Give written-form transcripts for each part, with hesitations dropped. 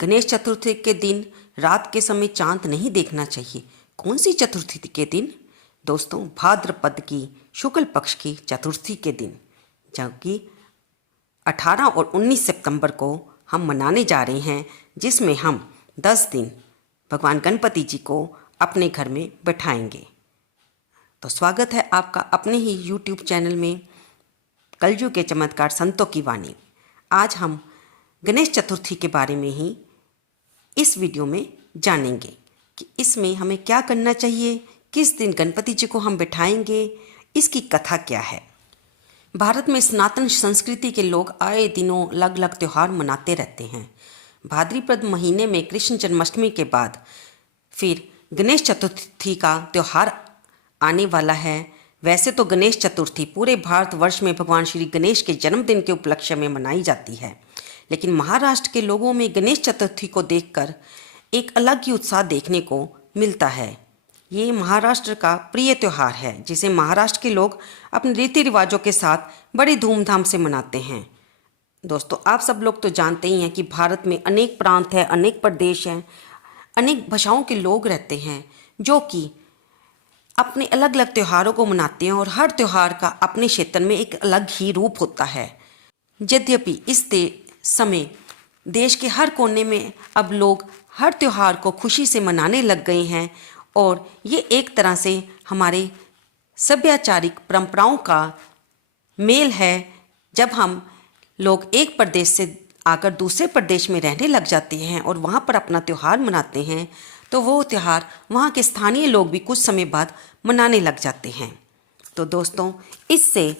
गणेश चतुर्थी के दिन रात के समय चांद नहीं देखना चाहिए। कौन सी चतुर्थी के दिन? दोस्तों, भाद्रपद की शुक्ल पक्ष की चतुर्थी के दिन, जबकि 18 और 19 सितंबर को हम मनाने जा रहे हैं, जिसमें हम 10 दिन भगवान गणपति जी को अपने घर में बैठाएंगे। तो स्वागत है आपका अपने ही YouTube चैनल में कलयुग के चमत्कार संतों की वाणी। आज हम गणेश चतुर्थी के बारे में ही इस वीडियो में जानेंगे कि इसमें हमें क्या करना चाहिए, किस दिन गणपति जी को हम बैठाएंगे, इसकी कथा क्या है। भारत में सनातन संस्कृति के लोग आए दिनों अलग अलग त्यौहार मनाते रहते हैं। भाद्रपद महीने में कृष्ण जन्माष्टमी के बाद फिर गणेश चतुर्थी का त्यौहार आने वाला है। वैसे तो गणेश चतुर्थी पूरे भारतवर्ष में भगवान श्री गणेश के जन्मदिन के उपलक्ष्य में मनाई जाती है, लेकिन महाराष्ट्र के लोगों में गणेश चतुर्थी को देखकर एक अलग ही उत्साह देखने को मिलता है। ये महाराष्ट्र का प्रिय त्यौहार है, जिसे महाराष्ट्र के लोग अपने रीति रिवाजों के साथ बड़ी धूमधाम से मनाते हैं। दोस्तों, आप सब लोग तो जानते ही हैं कि भारत में अनेक प्रांत हैं, अनेक प्रदेश हैं, अनेक भाषाओं के लोग रहते हैं, जो कि अपने अलग अलग त्योहारों को मनाते हैं और हर त्यौहार का अपने क्षेत्र में एक अलग ही रूप होता है। यद्यपि इस समय देश के हर कोने में अब लोग हर त्यौहार को खुशी से मनाने लग गए हैं, और ये एक तरह से हमारे सभ्याचारिक परंपराओं का मेल है। जब हम लोग एक प्रदेश से आकर दूसरे प्रदेश में रहने लग जाते हैं और वहाँ पर अपना त्यौहार मनाते हैं, तो वो त्यौहार वहाँ के स्थानीय लोग भी कुछ समय बाद मनाने लग जाते हैं। तो दोस्तों, इससे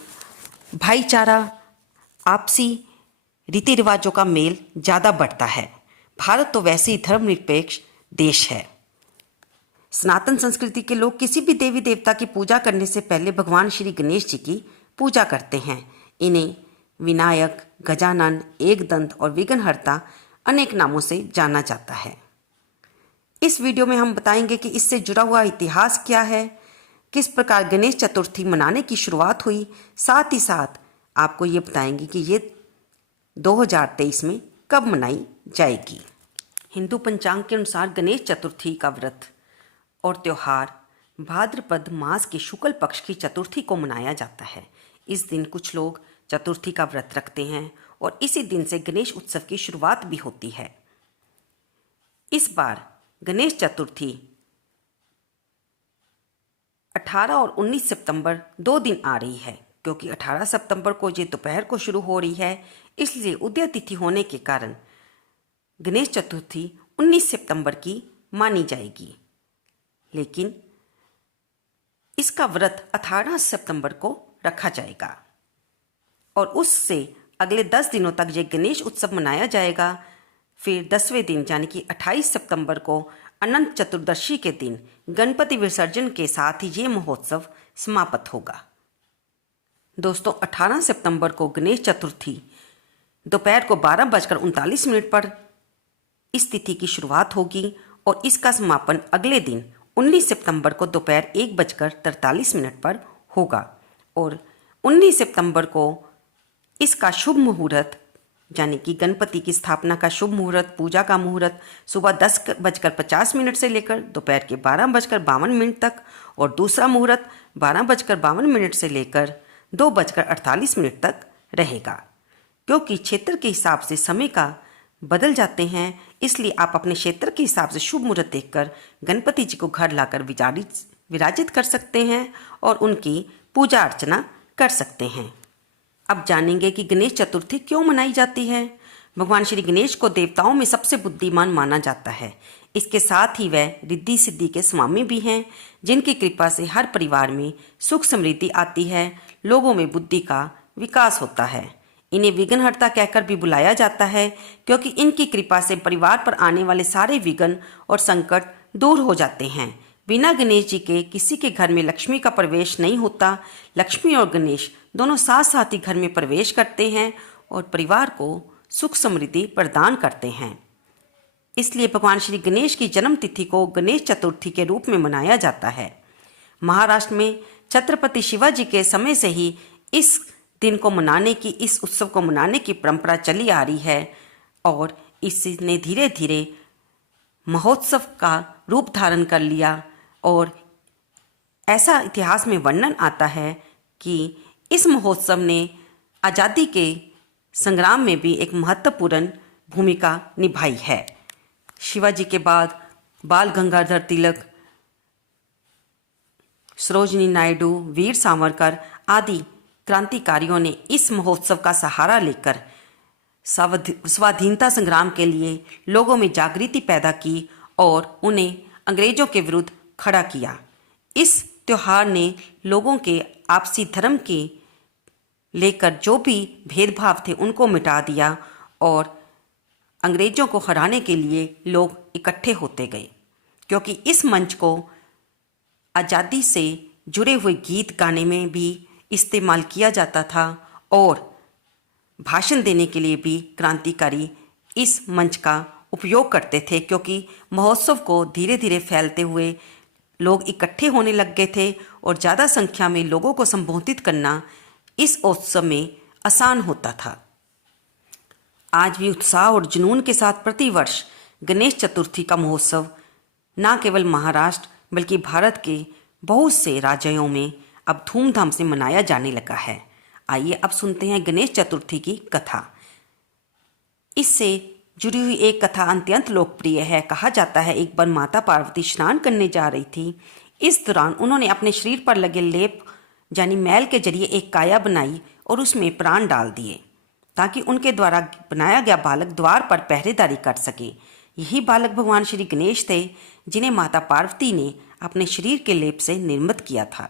भाईचारा, आपसी रीति रिवाजों का मेल ज़्यादा बढ़ता है। भारत तो वैसे ही धर्मनिरपेक्ष देश है। सनातन संस्कृति के लोग किसी भी देवी देवता की पूजा करने से पहले भगवान श्री गणेश जी की पूजा करते हैं। इन्हें विनायक, गजानन, एकदंत और विघ्नहर्ता अनेक नामों से जाना जाता है। इस वीडियो में हम बताएंगे कि इससे जुड़ा हुआ इतिहास क्या है, किस प्रकार गणेश चतुर्थी मनाने की शुरुआत हुई। साथ ही साथ आपको ये बताएंगे कि ये 2023 में कब मनाई जाएगी। हिंदू पंचांग के अनुसार गणेश चतुर्थी का व्रत और त्यौहार भाद्रपद मास के शुक्ल पक्ष की चतुर्थी को मनाया जाता है। इस दिन कुछ लोग चतुर्थी का व्रत रखते हैं और इसी दिन से गणेश उत्सव की शुरुआत भी होती है। इस बार गणेश चतुर्थी 18 और 19 सितंबर 2 दिन आ रही है, क्योंकि 18 सितंबर को ये दोपहर को शुरू हो रही है, इसलिए उदय तिथि होने के कारण गणेश चतुर्थी 19 सितंबर की मानी जाएगी। लेकिन इसका व्रत 18 सितंबर को रखा जाएगा और उससे अगले 10 दिनों तक ये गणेश उत्सव मनाया जाएगा। फिर 10वें दिन यानी कि 28 सितंबर को अनंत चतुर्दशी के दिन गणपति विसर्जन के साथ ही ये महोत्सव समाप्त होगा। दोस्तों, 18 सितंबर को गणेश चतुर्थी दोपहर को 12:39 पर इस तिथि की शुरुआत होगी और इसका समापन अगले दिन 19 सितंबर को दोपहर 1:43 पर होगा। और 19 सितंबर को इसका शुभ मुहूर्त यानी कि गणपति की स्थापना का शुभ मुहूर्त, पूजा का मुहूर्त सुबह 10:50 से लेकर दोपहर के 12:52 तक, और दूसरा मुहूर्त 12:52 से लेकर 2:48 तक रहेगा। क्योंकि क्षेत्र के हिसाब से समय का बदल जाते हैं, इसलिए आप अपने क्षेत्र के हिसाब से शुभ मुहूर्त देखकर गणपति जी को घर लाकर विराजित कर सकते हैं और उनकी पूजा अर्चना कर सकते हैं। अब जानेंगे कि गणेश चतुर्थी क्यों मनाई जाती है। भगवान श्री गणेश को देवताओं में सबसे बुद्धिमान माना जाता है। इसके साथ ही वह रिद्धि सिद्धि के स्वामी भी हैं, जिनकी कृपा से हर परिवार में सुख समृद्धि आती है, लोगों में बुद्धि का विकास होता है। इन्हें विघ्नहर्ता कहकर भी बुलाया जाता है, क्योंकि इनकी कृपा से परिवार पर आने वाले सारे विघ्न और संकट दूर हो जाते हैं। बिना गणेश जी के किसी के घर में लक्ष्मी का प्रवेश नहीं होता। लक्ष्मी और गणेश दोनों साथ साथ ही घर में प्रवेश करते हैं और परिवार को सुख समृद्धि प्रदान करते हैं। इसलिए भगवान श्री गणेश की जन्म तिथि को गणेश चतुर्थी के रूप में मनाया जाता है। महाराष्ट्र में छत्रपति शिवाजी के समय से ही इस उत्सव को मनाने की परंपरा चली आ रही है और इसने धीरे धीरे महोत्सव का रूप धारण कर लिया और ऐसा इतिहास में वर्णन आता है कि इस महोत्सव ने आज़ादी के संग्राम में भी एक महत्वपूर्ण भूमिका निभाई है। शिवाजी के बाद बाल गंगाधर तिलक, सरोजिनी नायडू, वीर सावरकर आदि क्रांतिकारियों ने इस महोत्सव का सहारा लेकर स्वाधीनता संग्राम के लिए लोगों में जागृति पैदा की और उन्हें अंग्रेजों के विरुद्ध खड़ा किया। इस त्योहार ने लोगों के आपसी धर्म के लेकर जो भी भेदभाव थे उनको मिटा दिया और अंग्रेजों को हराने के लिए लोग इकट्ठे होते गए, क्योंकि इस मंच को आज़ादी से जुड़े हुए गीत गाने में भी इस्तेमाल किया जाता था और भाषण देने के लिए भी क्रांतिकारी इस मंच का उपयोग करते थे, क्योंकि महोत्सव को धीरे धीरे फैलते हुए लोग इकट्ठे होने लग गए थे और ज़्यादा संख्या में लोगों को संबोधित करना इस उत्सव में आसान होता था। आज भी उत्साह और जुनून के साथ प्रतिवर्ष गणेश चतुर्थी का महोत्सव न केवल महाराष्ट्र बल्कि भारत के बहुत से राज्यों में अब धूमधाम से मनाया जाने लगा है। आइए अब सुनते हैं गणेश चतुर्थी की कथा। इससे जुड़ी हुई एक कथा अत्यंत लोकप्रिय है। कहा जाता है एक बार माता पार्वती स्नान करने जा रही थी। इस दौरान उन्होंने अपने शरीर पर लगे लेप यानी मैल के जरिए एक काया बनाई और उसमें प्राण डाल दिए ताकि उनके द्वारा बनाया गया बालक द्वार पर पहरेदारी कर सके। यही बालक भगवान श्री गणेश थे, जिन्हें माता पार्वती ने अपने शरीर के लेप से निर्मित किया था।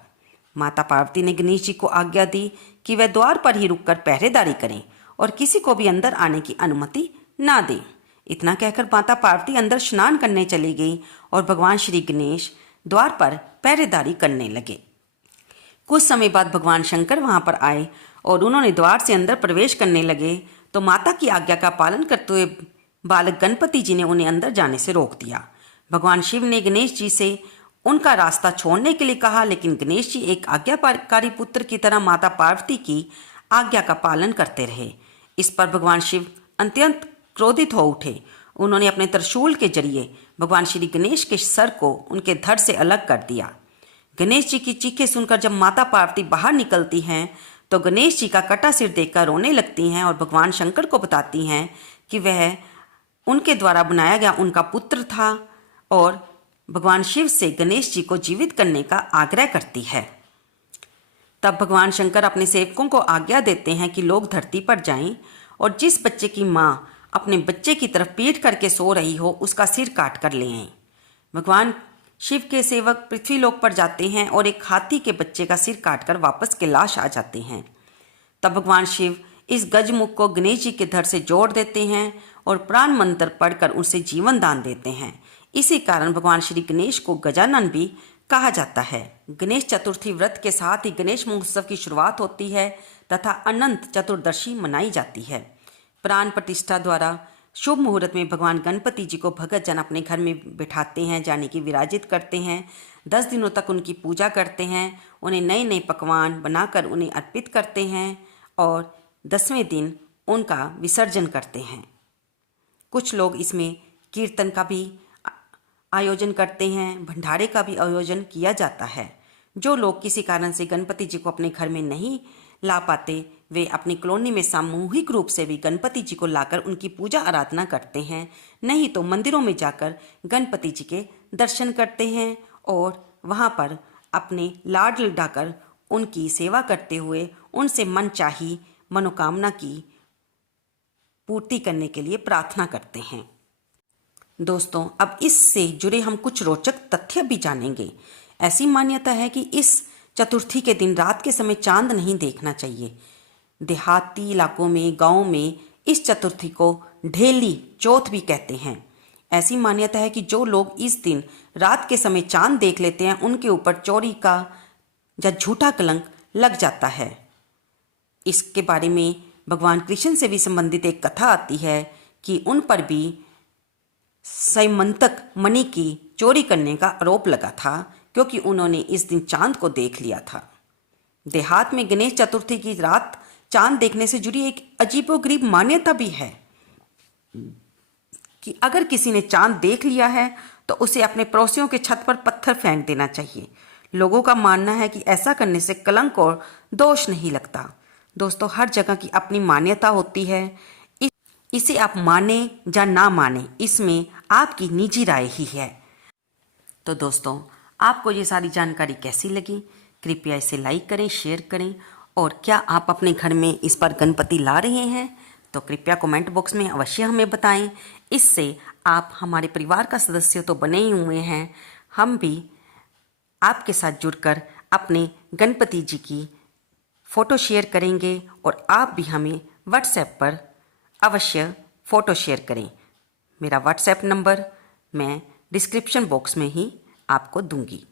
माता पार्वती ने गणेश जी को आज्ञा दी कि वह द्वार पर ही रुककर पहरेदारी करें और किसी को भी अंदर आने की अनुमति ना दें। इतना कहकर माता पार्वती अंदर स्नान करने चली गई और भगवान श्री गणेश द्वार पर पहरेदारी करने लगे। कुछ समय बाद भगवान शंकर वहां पर आए और उन्होंने द्वार से अंदर प्रवेश करने लगे तो माता की आज्ञा का पालन करते हुए बालक गणपति जी ने उन्हें अंदर जाने से रोक दिया। भगवान शिव ने गणेश जी से उनका रास्ता छोड़ने के लिए कहा, लेकिन गणेश जी एक आज्ञाकारी पुत्र की तरह माता पार्वती की आज्ञा का पालन करते रहे। इस पर भगवान शिव अत्यंत क्रोधित हो उठे। उन्होंने अपने त्रिशूल के जरिए भगवान श्री गणेश के सर को उनके धड़ से अलग कर दिया। गणेश जी की चीखें सुनकर जब माता पार्वती बाहर निकलती हैं तो गणेश जी का कटा सिर देखकर रोने लगती हैं और भगवान शंकर को बताती हैं कि वह उनके द्वारा बनाया गया उनका पुत्र था और भगवान शिव से गणेश जी को जीवित करने का आग्रह करती है। तब भगवान शंकर अपने सेवकों को आज्ञा देते हैं कि लोग धरती पर जाएं और जिस बच्चे की माँ अपने बच्चे की तरफ पीठ करके सो रही हो उसका सिर काट कर ले आएं। भगवान शिव के सेवक पृथ्वीलोक पर जाते हैं और एक हाथी के बच्चे का सिर काटकर वापस कैलाश आ जाते हैं। तब भगवान शिव इस गजमुख को गणेश जी के धड़ से जोड़ देते हैं और प्राण मंत्र पढ़कर उसे जीवन दान देते हैं। इसी कारण भगवान श्री गणेश को गजानन भी कहा जाता है। गणेश चतुर्थी व्रत के साथ ही गणेश महोत्सव की शुरुआत होती है तथा अनंत चतुर्दशी मनाई जाती है। प्राण प्रतिष्ठा द्वारा शुभ मुहूर्त में भगवान गणपति जी को भगत जन अपने घर में बिठाते हैं, यानी कि विराजित करते हैं। 10 दिनों तक उनकी पूजा करते हैं, उन्हें नए नए पकवान बनाकर उन्हें अर्पित करते हैं और 10वें दिन उनका विसर्जन करते हैं। कुछ लोग इसमें कीर्तन का भी आयोजन करते हैं, भंडारे का भी आयोजन किया जाता है। जो लोग किसी कारण से गणपति जी को अपने घर में नहीं ला पाते, वे अपनी कॉलोनी में सामूहिक रूप से भी गणपति जी को लाकर उनकी पूजा आराधना करते हैं, नहीं तो मंदिरों में जाकर गणपति जी के दर्शन करते हैं और वहाँ पर अपने लाड लडाकर उनकी सेवा करते हुए उनसे मनचाही मनोकामना की पूर्ति करने के लिए प्रार्थना करते हैं। दोस्तों, अब इससे जुड़े हम कुछ रोचक तथ्य भी जानेंगे। ऐसी मान्यता है कि इस चतुर्थी के दिन रात के समय चांद नहीं देखना चाहिए। देहाती इलाकों में, गाँव में इस चतुर्थी को ढेली चौथ भी कहते हैं। ऐसी मान्यता है कि जो लोग इस दिन रात के समय चांद देख लेते हैं उनके ऊपर चोरी का या झूठा कलंक लग जाता है। इसके बारे में भगवान कृष्ण से भी संबंधित एक कथा आती है कि उन पर भी सैमंतक मणि की चोरी करने का आरोप लगा था, क्योंकि उन्होंने इस दिन चांद को देख लिया था। देहात में गणेश चतुर्थी की रात चांद देखने से जुड़ी एक अजीबोगरीब मान्यता भी है। कि अगर किसी ने चांद देख लिया है तो उसे अपने पड़ोसियों के छत पर पत्थर फेंक देना चाहिए। लोगों का मानना है कि ऐसा करने से कलंक और दोष नहीं लगता। दोस्तों, हर जगह की अपनी मान्यता होती है। इसे आप माने या ना माने, इसमें आपकी निजी राय ही है। तो दोस्तों, आपको ये सारी जानकारी कैसी लगी? कृपया इसे लाइक करें, शेयर करें। और क्या आप अपने घर में इस बार गणपति ला रहे हैं? तो कृपया कमेंट बॉक्स में अवश्य हमें बताएं। इससे आप हमारे परिवार का सदस्य तो बने ही हुए हैं, हम भी आपके साथ जुड़कर अपने गणपति जी की फ़ोटो शेयर करेंगे और आप भी हमें व्हाट्सएप पर अवश्य फ़ोटो शेयर करें। मेरा व्हाट्सएप नंबर मैं डिस्क्रिप्शन बॉक्स में ही आपको दूंगी।